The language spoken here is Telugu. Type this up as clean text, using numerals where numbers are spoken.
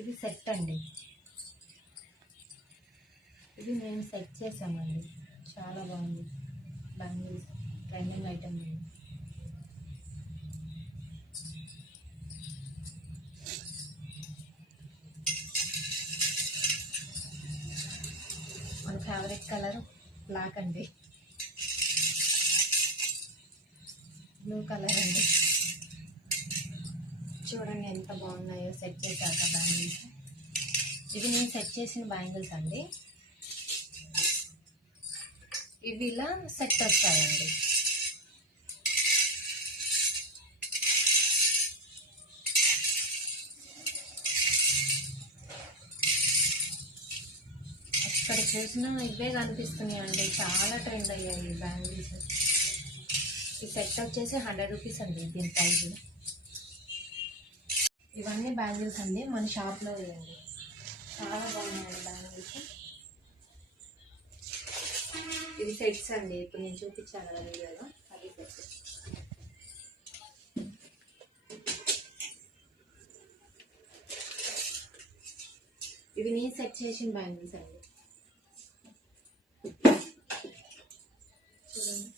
ఇది సెట్ అండి. ఇది మేము సెట్ చేసామండి. చాలా బాగుంది. బ్యాంగిల్స్ ట్రెండింగ్ ఐటమ్ అండి. మన ఫేవరెట్ కలర్ బ్లాక్ అండి. బ్లూ కలర్ అండి. చూడండి ఎంత బాగున్నాయో సెట్ చేశాక బ్యాంగిల్స్. ఇవి నేను సెట్ చేసిన బ్యాంగిల్స్ అండి. ఇవి ఇలా సెట్ వస్తాయండి. ఎక్కడ చూసినా ఇవే కనిపిస్తున్నాయండి. చాలా ట్రెండ్ అయ్యాయి ఈ బ్యాంగిల్స్. ఈ సెట్ వచ్చేసి 100 రూపీస్ అండి దీని ప్రైజ్. ఇవన్నీ బ్యాంగిల్స్ అండి, మన షాప్లో వేయండి. చాలా బాగున్నాయండి బ్యాంగిల్స్. ఇది సెట్స్ అండి. ఇప్పుడు నేను చూపించాను కదా వీడియోలో, అది సెట్. ఇవి నేను సెట్ చేసిన బ్యాంగిల్స్ అండి. చూడండి.